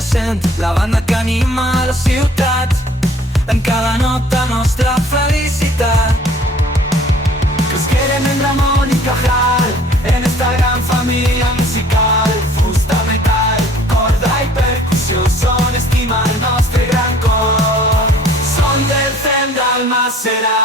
se sent la banda que anima la ciutat. En cada nota nostra felicitat. Cresquerem en Ramón y Cajal en esta gran familia musical. Fusta, metal, corda y percusión son estima el nostre gran cor. Son del Cem d'Almàssera.